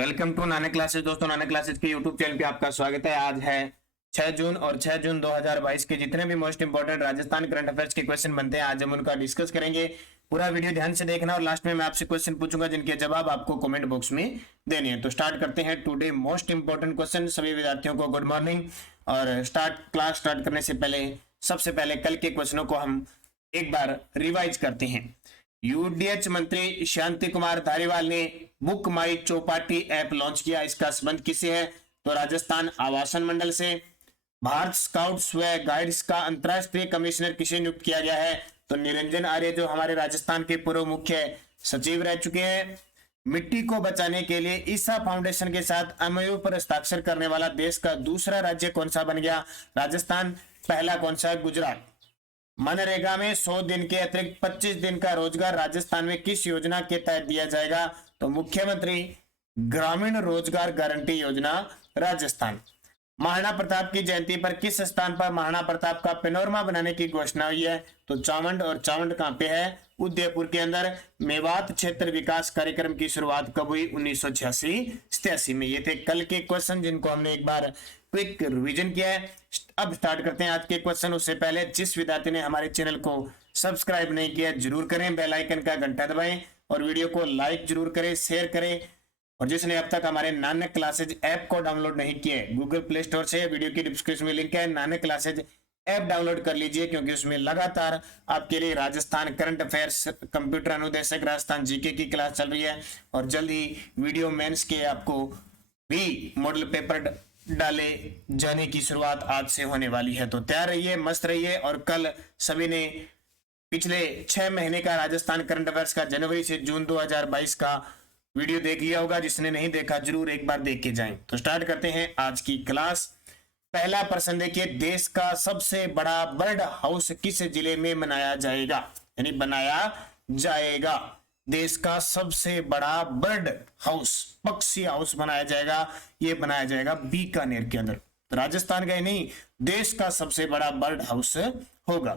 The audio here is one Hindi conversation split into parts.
Welcome to Nanak classes. दोस्तों, नानक क्लासेस के यूट्यूब चैनल पे आपका स्वागत है। आज है 6 जून और 6 जून 2022 के जितने भी most important Rajasthan current affairs के क्वेश्चन बनते हैं आज हम उनका डिस्कस करेंगे। पूरा वीडियो ध्यान से देखना और लास्ट में मैं आपसे क्वेश्चन पूछूंगा जिनके जवाब आपको कमेंट बॉक्स में देने हैं। तो स्टार्ट करते हैं टुडे मोस्ट इंपोर्टेंट क्वेश्चन। सभी विद्यार्थियों को गुड मॉर्निंग। और क्लास स्टार्ट करने से पहले सबसे पहले कल के क्वेश्चनों को हम एक बार रिवाइज करते हैं। यूडीएच मंत्री शांति कुमार धारीवाल ने बुक माई चौपाटी ऐप लॉन्च किया। इसका संबंध किससे है? तो राजस्थान आवासन मंडल से। भारत स्काउट्स व गाइड्स का अंतरराष्ट्रीय कमिश्नर किसे नियुक्त किया गया है? तो निरंजन आर्य, जो हमारे राजस्थान के पूर्व मुख्य सचिव रह चुके हैं। मिट्टी को बचाने के लिए ईसा फाउंडेशन के साथ एमओयू पर हस्ताक्षर करने वाला देश का दूसरा राज्य कौन सा बन गया? राजस्थान। पहला कौन सा है? गुजरात। मनरेगा में 100 दिन के अतिरिक्त 25 दिन का रोजगार राजस्थान में किस योजना के तहत दिया जाएगा? तो मुख्यमंत्री ग्रामीण रोजगार गारंटी योजना राजस्थान। महाराणा प्रताप की जयंती पर किस स्थान पर महाराणा प्रताप का पेनोरमा बनाने की घोषणा हुई है? तो चावंड। और चावंड कहां पे है? उदयपुर के अंदर। मेवात क्षेत्र विकास कार्यक्रम की शुरुआत कब हुई? 1986-87 में। ये थे कल के क्वेश्चन जिनको हमने एक बार क्विक रिवीजन किया है। अब स्टार्ट करते हैं आज के क्वेश्चन। उससे पहले जिस विद्यार्थी ने हमारे चैनल को सब्सक्राइब नहीं किया जरूर करें, बेल आइकन का घंटा दबाएं और वीडियो को लाइक जरूर करें, शेयर करें। और जिसने अब तक हमारे नानक क्लासेज ऐप को डाउनलोड नहीं किए गूगल प्ले स्टोर से, वीडियो की डिस्क्रिप्शन में लिंक है, नानक क्लासेज ऐप डाउनलोड कर लीजिए क्योंकि उसमें लगातार आपके लिए राजस्थान करंट अफेयर्स, कंप्यूटर अनुदेशक, राजस्थान जीके की क्लास चल रही है। और जल्द ही वीडियो मेंस के आपको भी मॉडल पेपर डाले जाने की शुरुआत आज से होने वाली है। तो तैयार रहिए, मस्त रहिए। और कल सभी ने पिछले 6 महीने का राजस्थान करंट अफेयर्स का जनवरी से जून 2022 का वीडियो देख लिया होगा। जिसने नहीं देखा जरूर एक बार देख के जाएं। तो स्टार्ट करते हैं आज की क्लास। पहला प्रश्न देखिए, देश का सबसे बड़ा बर्ड हाउस किस जिले में बनाया जाएगा? यानी बनाया जाएगा। देश का सबसे बड़ा बर्ड हाउस, पक्षी हाउस बनाया जाएगा। ये बनाया जाएगा बीकानेर के अंदर। राजस्थान का ही नहीं, देश का सबसे बड़ा बर्ड हाउस होगा।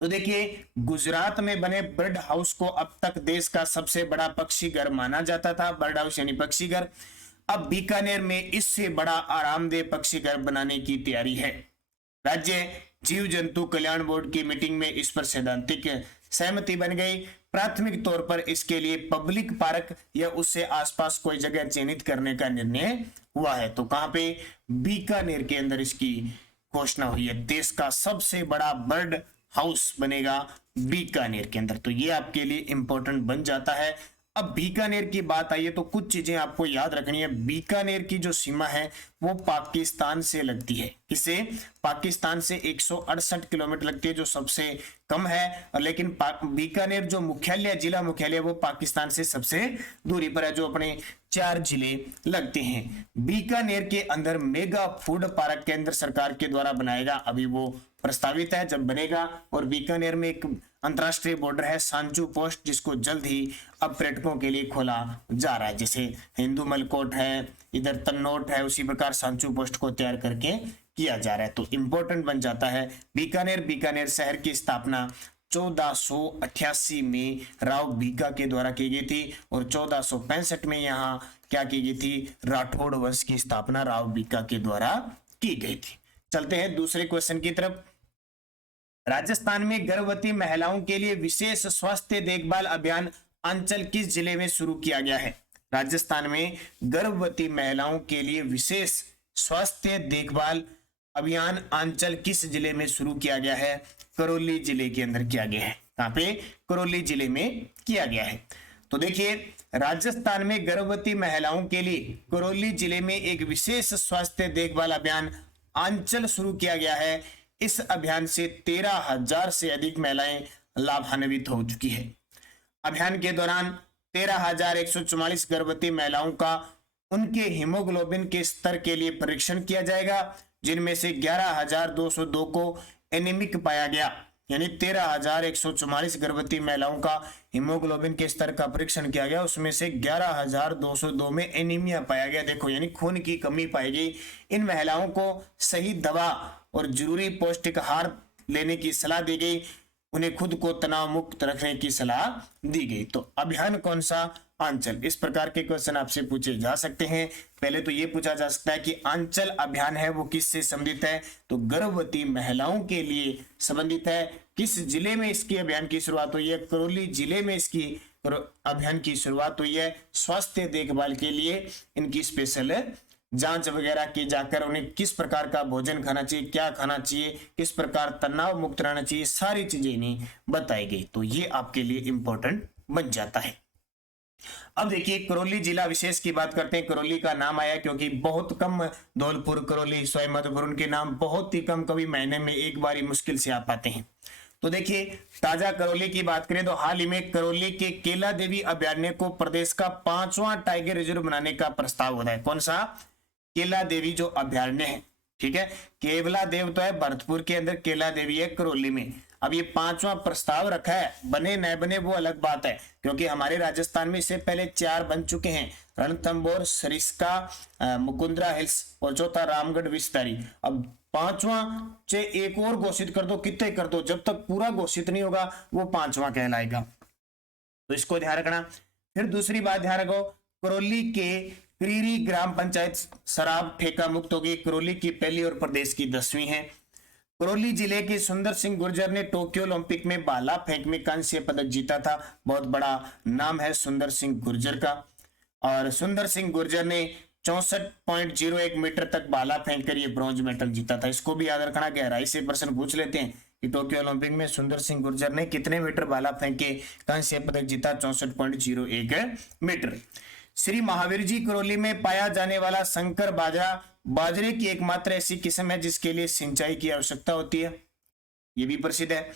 तो देखिए, गुजरात में बने बर्ड हाउस को अब तक देश का सबसे बड़ा पक्षी घर माना जाता था। बर्ड हाउस यानी पक्षी घर। अब बीकानेर में इससे बड़ा आरामदेह पक्षी घर बनाने की तैयारी है। राज्य जीव जंतु कल्याण बोर्ड की मीटिंग में इस पर सैद्धांतिक सहमति बन गई। प्राथमिक तौर पर इसके लिए पब्लिक पार्क या उससे आसपास कोई जगह चिन्हित करने का निर्णय हुआ है। तो कहां पे? बीकानेर के अंदर इसकी घोषणा हुई है। देश का सबसे बड़ा बर्ड हाउस बनेगा बीकानेर के अंदर। तो ये आपके लिए इंपॉर्टेंट बन जाता है। अब बीकानेर की बात आई है तो कुछ चीजें आपको याद रखनी है। बीकानेर की जो सीमा है वो पाकिस्तान से लगती है। किसे? पाकिस्तान से 168 किलोमीटर लगती है, जो सबसे कम है। लेकिन बीकानेर जो मुख्यालय, जिला मुख्यालय, वो पाकिस्तान से सबसे दूरी पर है, जो अपने 4 जिले लगते हैं। बीकानेर के अंदर मेगा फूड पार्क केंद्र सरकार के द्वारा बनाएगा। अभी वो प्रस्तावित है, जब बनेगा। और बीकानेर में एक अंतरराष्ट्रीय बॉर्डर है सांचू पोस्ट, जिसको जल्द ही अब पर्यटकों के लिए खोला जा रहा है। जैसे हिंदू मलकोट है, इधर तन्नोट है, उसी प्रकार सांचू पोस्ट को तैयार करके किया जा रहा है। तो इंपॉर्टेंट बन जाता है बीकानेर। बीकानेर शहर की स्थापना 1488 में राव भीका के द्वारा की गई थी और 1465 में यहाँ क्या की गई थी? राठौड़ वंश की स्थापना राव भीका के द्वारा की गई थी। चलते हैं दूसरे क्वेश्चन की तरफ। राजस्थान में गर्भवती महिलाओं के लिए विशेष स्वास्थ्य देखभाल अभियान अंचल किस जिले में शुरू किया गया है? राजस्थान में गर्भवती महिलाओं के लिए विशेष स्वास्थ्य देखभाल अभियान अंचल किस जिले में शुरू किया गया है? करौली जिले के अंदर किया गया है। कहां पे? करौली जिले में किया गया है। तो देखिए, राजस्थान में गर्भवती महिलाओं के लिए करौली जिले में एक विशेष स्वास्थ्य देखभाल अभियान अंचल शुरू किया गया है। इस अभियान से 13,000 से अधिक महिलाएं लाभान्वित हो चुकी है। अभियान के दौरान 13,144 गर्भवती महिलाओं का उनके हीमोग्लोबिन के स्तर के लिए परीक्षण किया जाएगा, जिनमें से 11,202 को एनीमिक पाया गया। यानी 13,144 गर्भवती महिलाओं का हीमोग्लोबिन के स्तर का परीक्षण किया गया, उसमें से 11,202 में एनीमिया पाया गया। देखो, यानी खून की कमी पाई गई। इन महिलाओं को सही दवा और जरूरी पौष्टिक आहार लेने की सलाह दी गई। उन्हें खुद को तनाव मुक्त रखने की सलाह दी गई। तो अभियान कौन सा? आंचल। इस प्रकार के क्वेश्चन आपसे पूछे जा सकते हैं। पहले तो ये पूछा जा सकता है कि आंचल अभियान है वो किससे संबंधित है? तो गर्भवती महिलाओं के लिए संबंधित है। किस जिले में इसकी अभियान की शुरुआत हुई है? करौली जिले में इसकी अभियान की शुरुआत हुई है। स्वास्थ्य देखभाल के लिए इनकी स्पेशल जांच वगैरह की जाकर उन्हें किस प्रकार का भोजन खाना चाहिए, क्या खाना चाहिए, किस प्रकार तनाव मुक्त रहना चाहिए, सारी चीजें इन्हें बताई गई। तो ये आपके लिए इंपॉर्टेंट बन जाता है। अब देखिए करौली जिला विशेष की बात करते हैं। करौली का नाम आया क्योंकि बहुत कम धौलपुर, करौली, सवाई माधोपुर उनके नाम बहुत ही कम, कभी महीने में एक बार ही मुश्किल से आ पाते हैं। तो देखिए ताजा करौली की बात करें तो हाल ही में करौली के केला देवी अभयारण्य को प्रदेश का 5वां टाइगर रिजर्व बनाने का प्रस्ताव हो रहा है। कौन सा? केला देवी जो अभयारण्य है, ठीक है। केवला देव तो है भरतपुर के अंदर, केला देवी है करौली में। अब ये 5वां प्रस्ताव रखा है, बने न बने वो अलग बात है, क्योंकि हमारे राजस्थान में इससे पहले 4 बन चुके हैं, रणथंबोर, सरिस्का, मुकुंदरा हिल्स और चौथा रामगढ़ विस्तारी। अब 5वां से एक और घोषित कर दो, कितने कर दो, जब तक पूरा घोषित नहीं होगा वो 5वां कहलाएगा। तो इसको ध्यान रखना। फिर दूसरी बात ध्यान रखो, करौली के क्रीरी ग्राम पंचायत शराब ठेका मुक्त होगी। करौली की पहली और प्रदेश की 10वीं है। करौली जिले के सुंदर सिंह गुर्जर ने टोक्यो ओलंपिक में भाला फेंक में कांस्य पदक जीता था। बहुत बड़ा नाम है सुंदर सिंह गुर्जर का। और सुंदर सिंह गुर्जर ने 64.01 मीटर तक भाला फेंक कर ये ब्रॉन्ज मेडल जीता था। इसको भी याद रखना, गहराई से प्रश्न पूछ लेते हैं कि टोक्यो ओलंपिक में सुंदर सिंह गुर्जर ने कितने मीटर भाला फेंक के कांस्य पदक जीता? 64.01 मीटर। श्री महावीर जी करौली में पाया जाने वाला संकर बाजरे की एकमात्र ऐसी किस्म है जिसके लिए सिंचाई की आवश्यकता होती है। ये भी प्रसिद्ध है।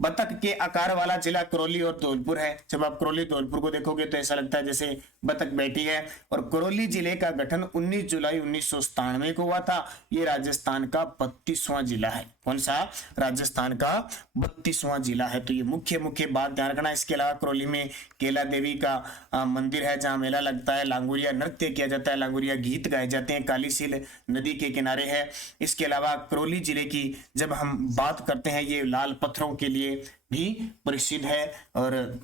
बतख के आकार वाला जिला करौली और धौलपुर है। जब आप करौली धौलपुर को देखोगे तो ऐसा लगता है जैसे बतख बैठी है। और करौली जिले का गठन 19 जुलाई 1997 को हुआ था। ये राजस्थान का 32वां जिला है। कौन सा? राजस्थान का 32वां जिला है। तो ये मुख्य बात ध्यान रखना। इसके अलावा करौली में केला देवी का मंदिर है जहाँ मेला लगता है, लांगुरिया नृत्य किया जाता है, लांगुरिया गीत गाए जाते हैं, कालीसील नदी के किनारे है। इसके अलावा करौली जिले की जब हम बात करते हैं, ये लाल पत्थरों के लिए भी प्रसिद्ध है। और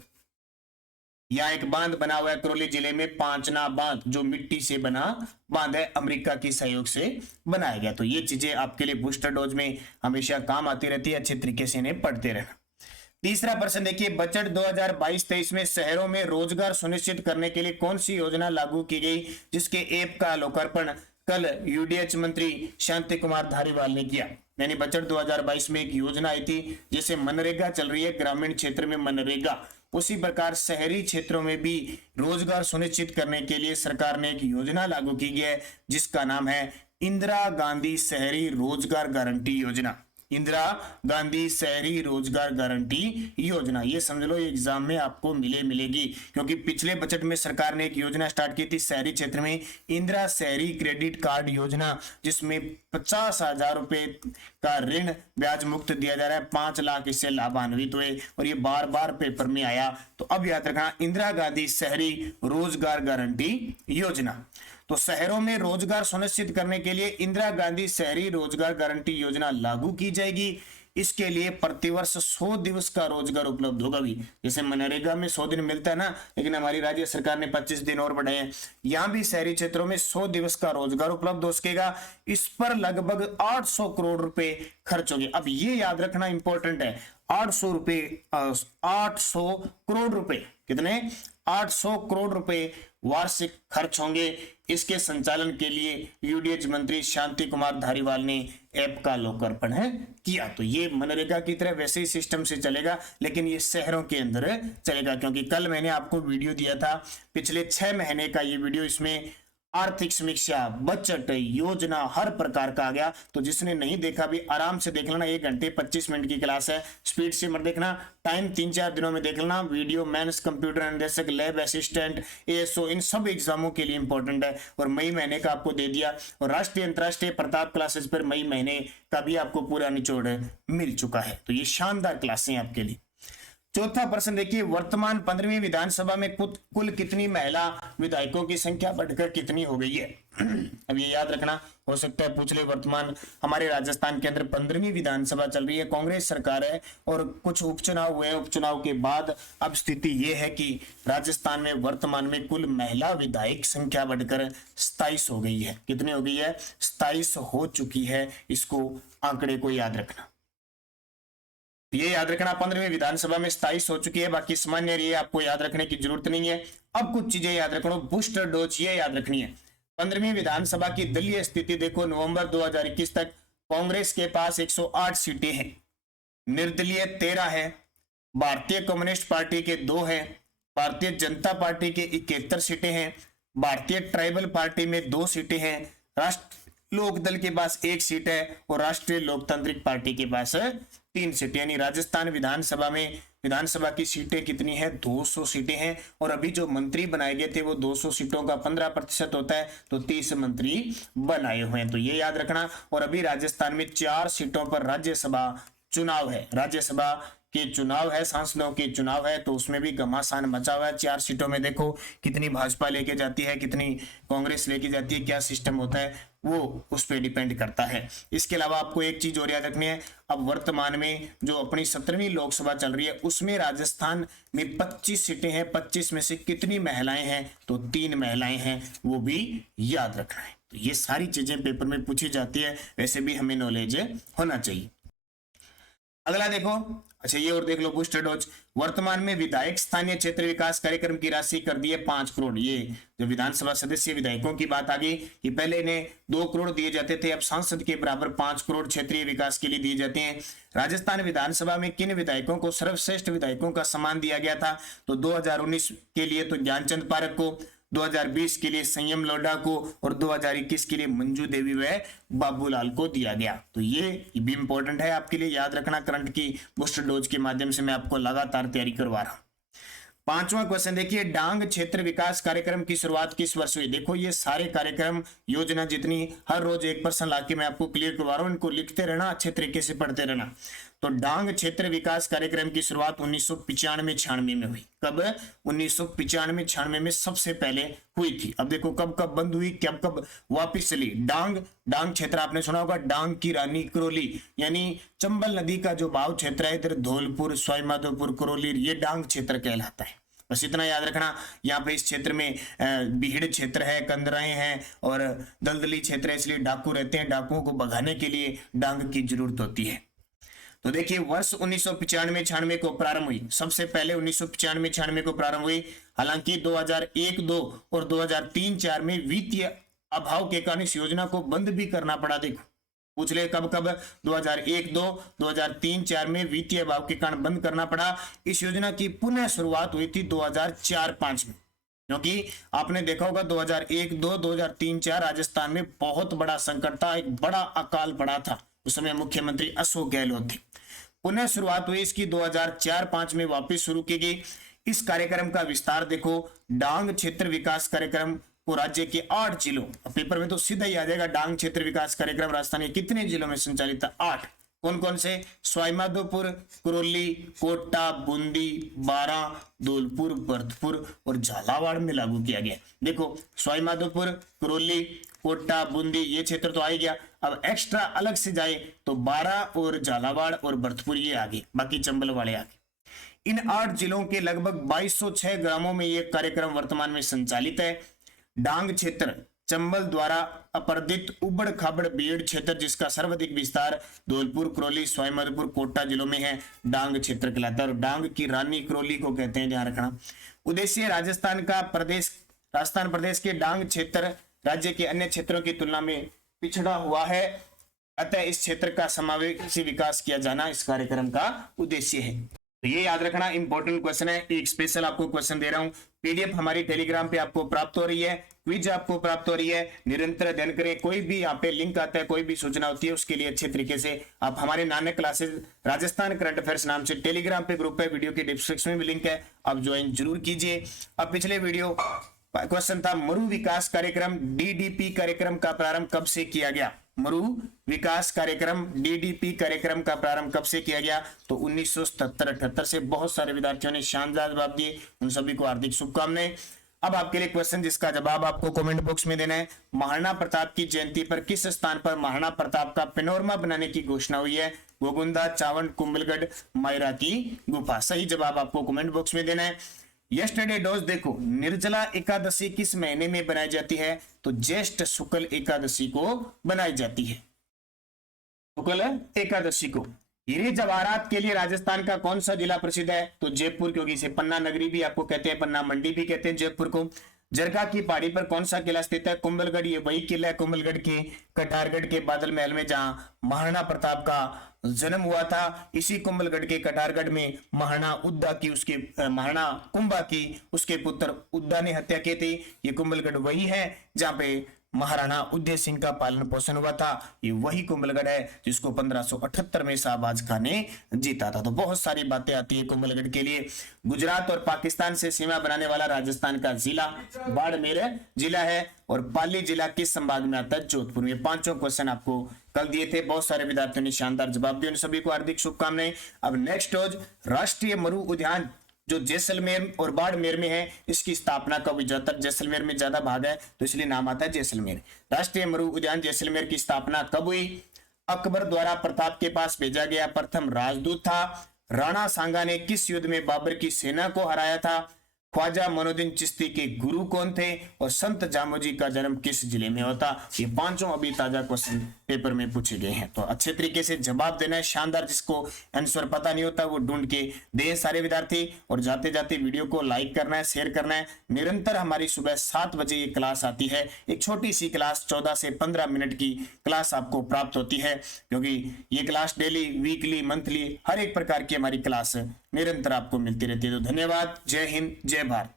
यहाँ एक बांध बना हुआ है करौली जिले में, पांचना बांध, जो मिट्टी से बना बांध है, अमेरिका की सहयोग से बनाया गया। तो ये चीजें आपके लिए बूस्टर डोज में हमेशा काम आती रहती है, अच्छे तरीके से इन्हें पढ़ते रहना। तीसरा प्रश्न देखिए, बजट 2022-23 में शहरों में रोजगार सुनिश्चित करने के लिए कौन सी योजना लागू की गई, जिसके ऐप का लोकार्पण कल यूडीएच मंत्री शांति कुमार धारीवाल ने किया। यानी बजट 2022 में एक योजना आई थी, जैसे मनरेगा चल रही है ग्रामीण क्षेत्र में मनरेगा, उसी प्रकार शहरी क्षेत्रों में भी रोजगार सुनिश्चित करने के लिए सरकार ने एक योजना लागू की है जिसका नाम है इंदिरा गांधी शहरी रोजगार गारंटी योजना। इंदिरा गांधी शहरी रोजगार गारंटी योजना, ये समझ लो एग्जाम में आपको मिलेगी, क्योंकि पिछले बजट में सरकार ने एक योजना स्टार्ट की थी शहरी क्षेत्र में, इंदिरा शहरी क्रेडिट कार्ड योजना, जिसमें 50,000 रुपए का ऋण ब्याज मुक्त दिया जा रहा है। 5 लाख इससे लाभान्वित हुए और ये बार बार पेपर में आया। तो अब याद रखना, इंदिरा गांधी शहरी रोजगार गारंटी योजना। तो शहरों में रोजगार सुनिश्चित करने के लिए इंदिरा गांधी शहरी रोजगार गारंटी योजना लागू की जाएगी। इसके लिए प्रतिवर्ष 100 दिवस का रोजगार उपलब्ध होगा। भी जैसे मनरेगा में 100 दिन मिलता है ना, लेकिन हमारी राज्य सरकार ने 25 दिन और बढ़ाए हैं। यहाँ भी शहरी क्षेत्रों में 100 दिवस का रोजगार उपलब्ध हो सकेगा। इस पर लगभग 800 करोड़ रुपए खर्च होंगे। अब ये याद रखना इंपॉर्टेंट है, 800 करोड़ रुपए, कितने? 800 करोड़ रुपए वार्षिक खर्च होंगे। इसके संचालन के लिए यूडीएच मंत्री शांति कुमार धारीवाल ने ऐप का लोकार्पण किया। तो ये मनरेगा की तरह वैसे ही सिस्टम से चलेगा, लेकिन ये शहरों के अंदर चलेगा, क्योंकि कल मैंने आपको वीडियो दिया था पिछले 6 महीने का ये वीडियो, इसमें आर्थिक समीक्षा, बजट, योजना हर प्रकार का आ गया। तो जिसने नहीं देखा भी आराम से देख लेना, 1 घंटे 25 मिनट की क्लास है, स्पीड से मत देखना, टाइम 3-4 दिनों में देख लेना। वीडियो मेंस, कंप्यूटर अनुदेशक, लैब असिस्टेंट, एएसओ, इन सब एग्जामों के लिए इंपॉर्टेंट है। और मई महीने का आपको दे दिया, और राष्ट्रीय अंतरराष्ट्रीय प्रताप क्लासेस पर मई महीने का भी आपको पूरा निचोड़ मिल चुका है। तो ये शानदार क्लासें आपके लिए। चौथा प्रश्न देखिए, वर्तमान 15वीं विधानसभा में कुल कितनी महिला विधायकों की संख्या बढ़कर कितनी हो गई है? अब ये याद रखना, हो सकता है पूछ ले। वर्तमान हमारे राजस्थान के अंदर 15वीं विधानसभा चल रही है, कांग्रेस सरकार है और कुछ उपचुनाव हुए हैं। उपचुनाव के बाद अब स्थिति ये है कि राजस्थान में वर्तमान में कुल महिला विधायक संख्या बढ़कर 27 हो गई है। कितनी हो गई है? 27 हो चुकी है। इसको आंकड़े को याद रखना, ये याद रखना 15वीं विधानसभा में 27 हो चुकी है। बाकी सामान्य ये आपको याद रखने की जरूरत नहीं है। अब कुछ चीजें याद रखना, बूस्टर डोज ये याद रखनी है। 15वीं विधानसभा की दलीय स्थिति देखो, नवंबर 2021 तक कांग्रेस के पास 108 सीटें हैं, निर्दलीय 13 है, भारतीय कम्युनिस्ट पार्टी के 2 है, भारतीय जनता पार्टी के 71 सीटें हैं, भारतीय ट्राइबल पार्टी में 2 सीटें हैं, राष्ट्र लोक दल के पास 1 सीट है और राष्ट्रीय लोकतांत्रिक पार्टी के पास 3 सीटें। यानी राजस्थान विधानसभा में विधानसभा की सीटें कितनी है? 200 सीटें हैं। और अभी जो मंत्री बनाए गए थे वो 200 सीटों का 15% होता है, तो 30 मंत्री बनाए हुए हैं, तो ये याद रखना। और अभी राजस्थान में 4 सीटों पर राज्यसभा चुनाव है, राज्यसभा के चुनाव है, सांसदों के चुनाव है, तो उसमें भी घमासान मचा हुआ है। 4 सीटों में देखो कितनी भाजपा लेके जाती है, कितनी कांग्रेस लेके जाती है, क्या सिस्टम होता है वो उस पर डिपेंड करता है। इसके अलावा आपको एक चीज और याद रखनी है, अब वर्तमान में जो अपनी 17वीं लोकसभा चल रही है उसमें राजस्थान में 25 सीटें हैं। 25 में से कितनी महिलाएं हैं? तो 3 महिलाएं हैं, वो भी याद रखना है। तो ये सारी चीजें पेपर में पूछी जाती है, वैसे भी हमें नॉलेज होना चाहिए। अगला देखो, अच्छा ये और देख लो, बूस्टर डोज। वर्तमान में विधायक स्थानीय क्षेत्र विकास कार्यक्रम की राशि कर दी है 5 करोड़। ये जो विधानसभा सदस्य विधायकोों की बात आ गई कि पहले इन्हें 2 करोड़ दिए जाते थे, अब सांसद के बराबर 5 करोड़ क्षेत्रीय विकास के लिए दिए जाते हैं। राजस्थान विधानसभा में किन विधायकों को सर्वश्रेष्ठ विधायकों का सम्मान दिया गया था? तो 2019 के लिए तो ज्ञानचंद पारख को, 2020 के लिए संयम लोढ़ा को और 2021 के लिए मंजू देवी व बाबूलाल को दिया गया। तो ये भी इंपॉर्टेंट है आपके लिए, याद रखना। करंट की बूस्टर डोज के माध्यम से मैं आपको लगातार तैयारी करवा रहा हूं। 5वां क्वेश्चन देखिए, डांग क्षेत्र विकास कार्यक्रम की शुरुआत किस वर्ष हुई? देखो ये सारे कार्यक्रम योजना जितनी हर रोज एक पर्सन लाके मैं आपको क्लियर करवा रहा हूं, इनको लिखते रहना, अच्छे तरीके से पढ़ते रहना। तो डांग क्षेत्र विकास कार्यक्रम की शुरुआत 1995-96 में हुई। कब? 1995-96 में सबसे पहले हुई थी। अब देखो कब कब बंद हुई, कब कब वापिस चली। डांग क्षेत्र आपने सुना होगा, डांग की रानी करौली, यानी चंबल नदी का जो भाव क्षेत्र है इधर धौलपुर, सवाईमाधोपुर, करौली, ये डांग क्षेत्र कहलाता है। बस इतना याद रखना। यहाँ पे इस क्षेत्र में बीहड़ क्षेत्र है, कंदराएं हैं और दलदली क्षेत्र है, इसलिए डाकू रहते हैं। डाकुओं को भगाने के लिए डांग की जरूरत होती है। तो देखिए वर्ष 1995-96 को प्रारंभ हुई, सबसे पहले 1995-96 को प्रारंभ हुई। हालांकि 2001-2 और 2003-4 में वित्तीय अभाव के कारण इस योजना को बंद भी करना पड़ा। देखो पूछ ले कब कब? 2001-2, 2003-4 में वित्तीय अभाव के कारण बंद करना पड़ा। इस योजना की पुनः शुरुआत हुई थी 2004-5 में, क्योंकि आपने देखा होगा 2001-2, 2003-4 राजस्थान में बहुत बड़ा संकट था, एक बड़ा अकाल पड़ा था। उस समय मुख्यमंत्री अशोक गहलोत थे। पुनः शुरुआत हुई इसकी 2004-5 में, वापस शुरू की गई। इस कार्यक्रम का विस्तार देखो, डांग क्षेत्र विकास कार्यक्रम को राज्य के 8 जिलों, पेपर में तो सीधा ही आ जाएगा, डांग क्षेत्र विकास कार्यक्रम राजस्थान के कितने जिलों में संचालित था? 8। कौन कौन से? सवाईमाधोपुर, करौली, कोटा, बूंदी, बारां, धौलपुर, भरतपुर और झालावाड़ में लागू किया गया। देखो सवाईमाधोपुर, करौली, कोटा, बूंदी ये क्षेत्र तो आ ही गया। अब एक्स्ट्रा अलग से जाए तो बारां और झालावाड़ और भरतपुर ये आगे, बाकी चंबल वाले आगे। इन 8 जिलों के लगभग 2206 ग्रामों में ये कार्यक्रम वर्तमान में संचालित है। डांग क्षेत्र चंबल द्वारा अपर्दित उबड़ खाबड़ बीड़ क्षेत्र, जिसका सर्वाधिक विस्तार धौलपुर, करौली, सवाईमाधोपुर, कोटा जिलों में है, डांग क्षेत्र कहलाता है। और डांग की रानी करौली को कहते हैं, ध्यान रखना। उद्देश्य राजस्थान प्रदेश के डांग क्षेत्र राज्य के अन्य क्षेत्रों की तुलना में पिछड़ा हुआ है, अतः इस क्षेत्र का समावेशी विकास किया जाना इस कार्यक्रम का उद्देश्य है। तो ये याद रखना, इंपॉर्टेंट क्वेश्चन है। एक स्पेशल आपको क्वेश्चन दे रहा हूं, पीडीएफ हमारी टेलीग्राम पे आपको प्राप्त हो रही है, क्विज आपको प्राप्त हो रही है। निरंतर अध्ययन करें, कोई भी यहाँ पे लिंक आता है, कोई भी सूचना होती है, उसके लिए अच्छे तरीके से आप हमारे Nanak classes Rajasthan current affairs नाम से टेलीग्राम पे ग्रुप है, वीडियो के डिस्क्रिप्शन में भी लिंक है, आप ज्वाइन जरूर कीजिए। अब पिछले वीडियो क्वेश्चन था मरु विकास कार्यक्रम डीडीपी कार्यक्रम का प्रारंभ कब से किया गया? मरु विकास कार्यक्रम डीडीपी कार्यक्रम का प्रारंभ कब से किया गया? तो 1977-78 से। बहुत सारे विद्यार्थियों ने शानदार जवाब दिए, उन सभी को हार्दिक शुभकामनाएं। अब आपके लिए क्वेश्चन जिसका जवाब आपको कमेंट बॉक्स में देना है। महाराणा प्रताप की जयंती पर किस स्थान पर महाराणा प्रताप का पेनोरमा बनाने की घोषणा हुई है? गोगुंदा, चावंड, कुंभलगढ़, मायरा की गुफा। सही जवाब आपको कमेंट बॉक्स में देना है। यस्टरडे डोज देखो, निर्जला एकादशी किस महीने में बनाई जाती है? तो ज्येष्ठ शुक्ल एकादशी को बनाई जाती है, शुक्ल एकादशी को। हीरे जवाहरात के लिए राजस्थान का कौन सा जिला प्रसिद्ध है? तो जयपुर, क्योंकि इसे पन्ना नगरी भी आपको कहते हैं, पन्ना मंडी भी कहते हैं जयपुर को। जरगा की पहाड़ी पर कौन सा किला स्थित है? कुंभलगढ़। ये वही किला है कुंभलगढ़ के कटारगढ़ के बादल महल में जहां महाराणा प्रताप का जन्म हुआ था। इसी कुंभलगढ़ के कटारगढ़ में महाराणा उद्दा की, उसके महाराणा कुंभा की उसके पुत्र उद्दा ने हत्या की थी। ये कुंभलगढ़ वही है जहां पे महाराणा उदय सिंह का पालन पोषण हुआ था। ये वही कुंभलगढ़ है जिसको 1578 में शाहबाज खान ने जीता था। तो बहुत सारी बातें आती है कुंभलगढ़ के लिए। गुजरात और पाकिस्तान से सीमा बनाने वाला राजस्थान का जिला बाड़मेर जिला है। और पाली जिला किस संभाग में आता है? जोधपुर में। पांचों क्वेश्चन आपको कल दिए थे, बहुत सारे विद्यार्थियों ने शानदार जवाब दिए, उन सभी को हार्दिक शुभकामनाएं। अब नेक्स्ट रोज राष्ट्रीय मरु उद्यान जो जैसलमेर और बाड़मेर में है, इसकी स्थापना कब हुई? ज्यादातर जैसलमेर में ज्यादा भाग है तो इसलिए नाम आता है जैसलमेर। राष्ट्रीय मरु उद्यान जैसलमेर की स्थापना कब हुई? अकबर द्वारा प्रताप के पास भेजा गया प्रथम राजदूत था। राणा सांगा ने किस युद्ध में बाबर की सेना को हराया था? ख्वाजा मोइनुद्दीन चिश्ती के गुरु कौन थे? और संत जामोजी का जन्म किस जिले में होता? ये पांचों अभी ताजा क्वेश्चन पेपर में पूछे गए हैं, तो अच्छे तरीके से जवाब देना है शानदार। जिसको आंसर पता नहीं होता वो ढूंढ के दे सारे विद्यार्थी। और जाते जाते वीडियो को लाइक करना है, शेयर करना है। निरंतर हमारी सुबह 7 बजे ये क्लास आती है, एक छोटी सी क्लास 14 से 15 मिनट की क्लास आपको प्राप्त होती है, क्योंकि ये क्लास डेली, वीकली, मंथली हर एक प्रकार की हमारी क्लास निरंतर आपको मिलती रहती है। तो धन्यवाद। जय हिंद, जय भारत।